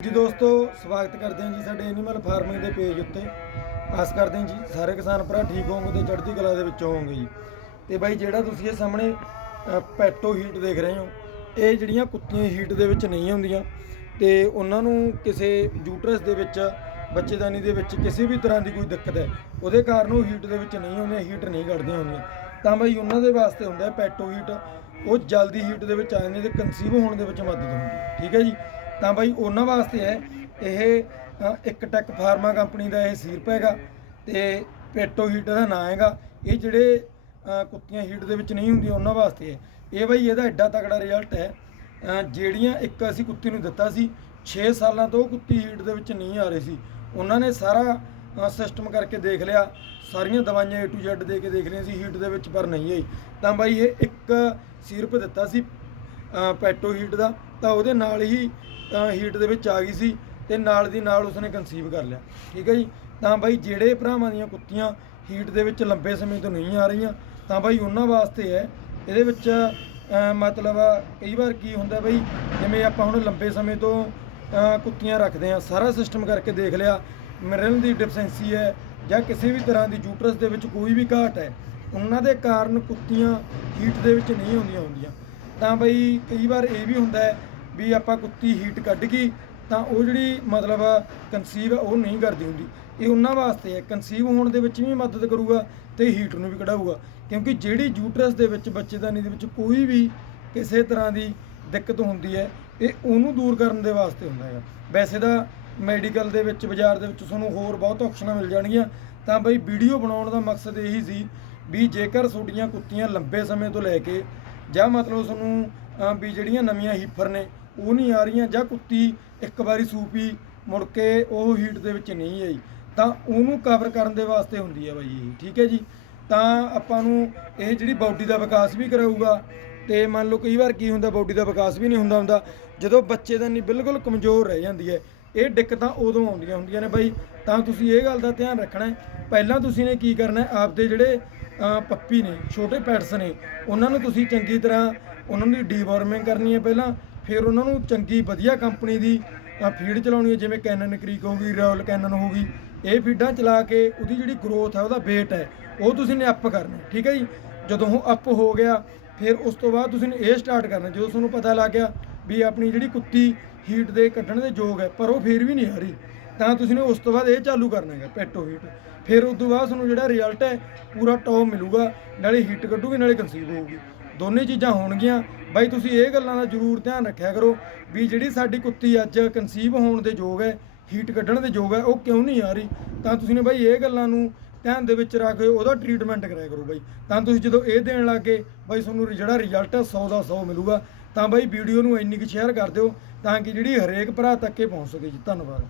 ਜੀ ਦੋਸਤੋ, ਸਵਾਗਤ ਕਰਦੇ ਹਾਂ ਜੀ ਸਾਡੇ ਐਨੀਮਲ ਫਾਰਮਿੰਗ ਦੇ ਪੇਜ ਉੱਤੇ। ਆਸ ਕਰਦੇ ਹਾਂ ਜੀ ਸਾਰੇ ਕਿਸਾਨ ਭਰਾ ਠੀਕ ਹੋਵੋਗੇ ਤੇ ਚੜ੍ਹਦੀ ਕਲਾ ਦੇ ਵਿੱਚ ਹੋਵੋਗੇ ਜੀ। ਤੇ ਬਾਈ, ਜਿਹੜਾ ਤੁਸੀਂ ਇਹ ਸਾਹਮਣੇ ਪੈਟੋ ਹੀਟ ਦੇਖ ਰਹੇ ਹੋ, ਇਹ ਜਿਹੜੀਆਂ ਕੁੱਤੀਆਂ ਹੀਟ ਦੇ ਵਿੱਚ ਨਹੀਂ ਹੁੰਦੀਆਂ ਤੇ ਉਹਨਾਂ ਨੂੰ ਕਿਸੇ ਯੂਟਰਸ ਦੇ ਵਿੱਚ, ਬੱਚੇਦਾਨੀ ਦੇ ਵਿੱਚ ਕਿਸੇ ਵੀ ਤਰ੍ਹਾਂ ਦੀ ਕੋਈ ਦਿੱਕਤ ਹੈ, ਉਹਦੇ ਕਾਰਨ ਉਹ ਹੀਟ ਦੇ ਵਿੱਚ ਨਹੀਂ ਹੁੰਦੀਆਂ ਹੀਟ ਨਹੀਂ ਕੱਢਦੀਆਂ ਹੁੰਦੀਆਂ ਤਾਂ ਬਾਈ, ਉਹਨਾਂ ਦੇ ਵਾਸਤੇ ਹੁੰਦਾ ਪੈਟੋ ਹੀਟ ਉਹ ਜਲਦੀ ਹੀਟ ਦੇ ਵਿੱਚ ਆ ਜਾਂਦੇ ਤੇ ਕਨਸੀਵ ਹੋਣ ਦੇ ਵਿੱਚ ਮਦਦ ਹੁੰਦੀ ਠੀਕ ਹੈ ਜੀ? ਤਾਂ ਬਾਈ ਉਹਨਾਂ ਵਾਸਤੇ ਹੈ। ਇਹ ਇੱਕ ਟੈਕ ਫਾਰਮਾ ਕੰਪਨੀ ਦਾ ਇਹ ਸੀਰਪ ਹੈਗਾ ਤੇ ਪੇਟੋ ਹੀਟ ਦਾ ਨਾਂ ਹੈਗਾ। ਇਹ ਜਿਹੜੇ ਕੁੱਤੀਆਂ ਹੀਟ ਦੇ ਵਿੱਚ ਨਹੀਂ ਹੁੰਦੀਆਂ, ਉਹਨਾਂ ਵਾਸਤੇ ਹੈ। ਇਹ ਬਾਈ ਇਹਦਾ ਐਡਾ ਤਕੜਾ ਰਿਜ਼ਲਟ ਹੈ ਜਿਹੜੀਆਂ ਇੱਕ ਅਸੀਂ ਕੁੱਤੀ ਨੂੰ ਦਿੱਤਾ ਸੀ 6 ਸਾਲਾਂ ਤੋਂ ਉਹ ਕੁੱਤੀ ਹੀਟ ਦੇ ਵਿੱਚ ਨਹੀਂ ਆ ਰਹੀ ਸੀ। ਉਹਨਾਂ ਨੇ ਸਾਰਾ ਸਿਸਟਮ ਕਰਕੇ ਦੇਖ ਲਿਆ, ਸਾਰੀਆਂ ਦਵਾਈਆਂ A to Z ਦੇ ਕੇ ਦੇਖ ਲਈਆਂ ਸੀ, ਹੀਟ ਦੇ ਵਿੱਚ ਪਰ ਨਹੀਂ ਆਈ। ਤਾਂ ਬਾਈ ਇਹ ਇੱਕ ਸੀਰਪ ਦਿੱਤਾ ਸੀ ਪੈਟੋ ਹੀਟ ਦਾ, ਤਾਂ ਉਹਦੇ ਨਾਲ ਹੀ ਹੀਟ ਦੇ ਵਿੱਚ ਆ ਗਈ ਸੀ ਤੇ ਨਾਲ ਦੀ ਨਾਲ ਉਸਨੇ ਕਨਸੀਵ ਕਰ ਲਿਆ। ਠੀਕ ਹੈ ਜੀ? ਤਾਂ ਬਾਈ ਜਿਹੜੇ ਭਰਾਵਾਂ ਦੀਆਂ ਕੁੱਤੀਆਂ ਹੀਟ ਦੇ ਵਿੱਚ ਲੰਬੇ ਸਮੇਂ ਤੋਂ ਨਹੀਂ ਆ ਰਹੀਆਂ, ਤਾਂ ਬਾਈ ਉਹਨਾਂ ਵਾਸਤੇ ਹੈ, ਇਹਦੇ ਵਿੱਚ ਮਤਲਬ ਕਈ ਵਾਰ ਕੀ ਹੁੰਦਾ ਬਈ, ਜਿਵੇਂ ਆਪਾਂ ਹੁਣ ਲੰਬੇ ਸਮੇਂ ਤੋਂ ਕੁੱਤੀਆਂ ਰੱਖਦੇ ਆ ਸਾਰਾ ਸਿਸਟਮ ਕਰਕੇ ਦੇਖ ਲਿਆ ਮਿਨਰਲ ਦੀ ਡਿਫੀਸ਼ੈਂਸੀ ਹੈ, ਜਾਂ ਕਿਸੇ ਵੀ ਤਰ੍ਹਾਂ ਦੀ ਜੂਟਰਸ ਦੇ ਵਿੱਚ ਕੋਈ ਵੀ ਘਾਟ ਹੈ, ਉਹਨਾਂ ਦੇ ਕਾਰਨ ਕੁੱਤੀਆਂ ਹੀਟ ਦੇ ਵਿੱਚ ਨਹੀਂ ਆਉਂਦੀਆਂ ਹੁੰਦੀਆਂ। ਤਾਂ ਬਈ ਕਈ ਵਾਰ ਇਹ ਵੀ ਹੁੰਦਾ ਹੈ ਵੀ ਆਪਾਂ ਕੁੱਤੀ ਹੀਟ ਕੱਢ ਗਈ ਤਾਂ ਉਹ ਜਿਹੜੀ ਮਤਲਬ ਕਨਸੀਵ ਹੈ ਉਹ ਨਹੀਂ ਕਰਦੀ ਹੁੰਦੀ। ਇਹ ਉਹਨਾਂ ਵਾਸਤੇ ਹੈ। ਕਨਸੀਵ ਹੋਣ ਦੇ ਵਿੱਚ ਵੀ ਮਦਦ ਕਰੂਗਾ ਤੇ ਹੀਟ ਨੂੰ ਵੀ ਕਢਾਊਗਾ। ਕਿਉਂਕਿ ਜਿਹੜੀ ਯੂਟਰਸ ਦੇ ਵਿੱਚ ਬੱਚੇਦਾਨੀ ਦੇ ਵਿੱਚ ਕੋਈ ਵੀ ਕਿਸੇ ਤਰ੍ਹਾਂ ਦੀ ਦਿੱਕਤ ਹੁੰਦੀ ਹੈ, ਇਹ ਉਹਨੂੰ ਦੂਰ ਕਰਨ ਦੇ ਵਾਸਤੇ ਹੁੰਦਾ ਹੈਗਾ। ਵੈਸੇ ਤਾਂ ਮੈਡੀਕਲ ਦੇ ਵਿੱਚ, ਬਾਜ਼ਾਰ ਦੇ ਵਿੱਚ ਤੁਹਾਨੂੰ ਹੋਰ ਬਹੁਤ ਆਪਸ਼ਨਾਂ ਮਿਲ ਜਾਣਗੀਆਂ। ਤਾਂ ਬਈ ਵੀਡੀਓ ਬਣਾਉਣ ਦਾ ਮਕਸਦ ਇਹੀ ਸੀ ਵੀ ਜੇਕਰ ਤੁਹਾਡੀਆਂ ਕੁੱਤੀਆਂ ਲੰਬੇ ਸਮੇਂ ਤੋਂ ਲੈ ਕੇ ਜਾਂ ਮਤਲਬ ਤੁਹਾਨੂੰ ਵੀ ਜਿਹੜੀਆਂ ਨਵੀਆਂ ਹੀਫਰ ਨੇ, ਉਹ ਨਹੀਂ ਆ ਰਹੀਆਂ, ਜਾਂ ਕੁੱਤੀ ਇੱਕ ਵਾਰੀ ਸੂਪੀ ਮੁੜ ਕੇ ਉਹ ਹੀਟ ਦੇ ਵਿੱਚ ਨਹੀਂ ਆਈ, ਤਾਂ ਉਹਨੂੰ ਕਵਰ ਕਰਨ ਦੇ ਵਾਸਤੇ ਹੁੰਦੀ ਹੈ ਬਾਈ ਇਹ, ਠੀਕ ਹੈ ਜੀ? ਤਾਂ ਆਪਾਂ ਨੂੰ ਇਹ ਜਿਹੜੀ ਬਾਡੀ ਦਾ ਵਿਕਾਸ ਵੀ ਕਰਾਊਗਾ, ਤੇ ਮੰਨ ਲਓ ਕਈ ਵਾਰ ਕੀ ਹੁੰਦਾ ਬਾਡੀ ਦਾ ਵਿਕਾਸ ਵੀ ਨਹੀਂ ਹੁੰਦਾ ਹੁੰਦਾ, ਜਦੋਂ ਬੱਚੇ ਦਾ ਨਹੀਂ ਬਿਲਕੁਲ ਕਮਜ਼ੋਰ ਰਹਿ ਜਾਂਦੀ ਹੈ, ਇਹ ਦਿੱਕਤਾਂ ਉਦੋਂ ਆਉਂਦੀਆਂ ਹੁੰਦੀਆਂ ਨੇ ਬਾਈ। ਤਾਂ ਤੁਸੀਂ ਇਹ ਗੱਲ ਦਾ ਧਿਆਨ ਰੱਖਣਾ ਪਹਿਲਾਂ ਤੁਸੀਂ ਨੇ ਕੀ ਕਰਨਾ ਆਪਦੇ ਜਿਹੜੇ ਪੱਪੀ ਨੇ, ਛੋਟੇ ਪੈਟਸ ਨੇ, ਉਹਨਾਂ ਨੂੰ ਤੁਸੀਂ ਚੰਗੀ ਤਰ੍ਹਾਂ ਉਹਨਾਂ ਦੀ ਡੀਵਾਰਮਿੰਗ ਕਰਨੀ ਹੈ ਪਹਿਲਾਂ, ਫਿਰ ਉਹਨਾਂ ਨੂੰ ਚੰਗੀ ਵਧੀਆ ਕੰਪਨੀ ਦੀ ਫੀਡ ਚਲਾਉਣੀ ਹੈ, ਜਿਵੇਂ ਕੈਨਨ ਕ੍ਰੀਕ ਹੋ ਗਈ ਰੋਲ ਕੈਨਨ ਹੋ ਗਈ, ਇਹ ਫੀਡਾਂ ਚਲਾ ਕੇ ਉਹਦੀ ਜਿਹੜੀ ਗਰੋਥ ਹੈ, ਉਹਦਾ weight ਹੈ, ਉਹ ਤੁਸੀਂ ਨੇ ਅਪ ਕਰਨਾ ਠੀਕ ਹੈ ਜੀ? ਜਦੋਂ ਉਹ ਅਪ ਹੋ ਗਿਆ, ਫਿਰ ਉਸ ਤੋਂ ਬਾਅਦ ਤੁਸੀਂ ਨੇ ਇਹ ਸਟਾਰਟ ਕਰਨਾ, ਜਦੋਂ ਤੁਹਾਨੂੰ ਪਤਾ ਲੱਗ ਗਿਆ ਵੀ ਆਪਣੀ ਜਿਹੜੀ ਕੁੱਤੀ ਹੀਟ ਦੇ ਕੱਢਣ ਦੇ ਯੋਗ ਹੈ, ਪਰ ਉਹ ਫਿਰ ਵੀ ਨਹੀਂ ਆ ਰਹੀ ਤਾਂ ਤੁਸੀਂ ਨੇ ਉਸ ਤੋਂ ਬਾਅਦ ਇਹ ਚਾਲੂ ਕਰਨਾ ਹੈਗਾ ਪੈਟੋ ਹੀਟ ਫਿਰ ਉਸ ਤੋਂ ਬਾਅਦ ਤੁਹਾਨੂੰ ਜਿਹੜਾ ਰਿਜ਼ਲਟ ਹੈ, ਪੂਰਾ ਟੌਪ ਮਿਲੂਗਾ, ਨਾਲੇ ਹੀਟ ਕੱਢੂਗੀ, ਨਾਲੇ ਕਨਸੀਵ ਹੋਊਗੀ। ਦੋਨੇ ਚੀਜ਼ਾਂ ਹੋਣਗੀਆਂ। ਬਾਈ, ਤੁਸੀਂ ਇਹ ਗੱਲਾਂ ਦਾ ਜ਼ਰੂਰ ਧਿਆਨ ਰੱਖਿਆ ਕਰੋ ਵੀ ਜਿਹੜੀ ਸਾਡੀ ਕੁੱਤੀ ਅੱਜ ਕਨਸੀਵ ਹੋਣ ਦੇ ਯੋਗ ਹੈ ਹੀਟ ਕੱਢਣ ਦੇ ਯੋਗ ਹੈ, ਉਹ ਕਿਉਂ ਨਹੀਂ ਆ ਰਹੀ? ਤਾਂ ਤੁਸੀਂ ਨੇ ਬਾਈ, ਇਹ ਗੱਲਾਂ ਨੂੰ ਧਿਆਨ ਦੇ ਵਿੱਚ ਰੱਖ ਕੇ ਉਹਦਾ ਟ੍ਰੀਟਮੈਂਟ ਕਰਿਆ ਕਰੋ ਬਾਈ। ਤਾਂ ਤੁਸੀਂ ਜਦੋਂ ਇਹ ਦੇਣ ਲੱਗੇ ਬਾਈ, ਤੁਹਾਨੂੰ ਜਿਹੜਾ ਰਿਜ਼ਲਟ ਹੈ 100 ਦਾ 100 ਮਿਲੂਗਾ। ਤਾਂ ਬਾਈ, ਵੀਡੀਓ ਨੂੰ ਇੰਨੀ ਕੁ ਸ਼ੇਅਰ ਕਰ ਦਿਓ ਤਾਂ ਕਿ ਜਿਹੜੀ ਹਰੇਕ ਭਰਾ ਤੱਕ ਇਹ ਪਹੁੰਚ ਸਕੇ ਜੀ। ਧੰਨਵਾਦ।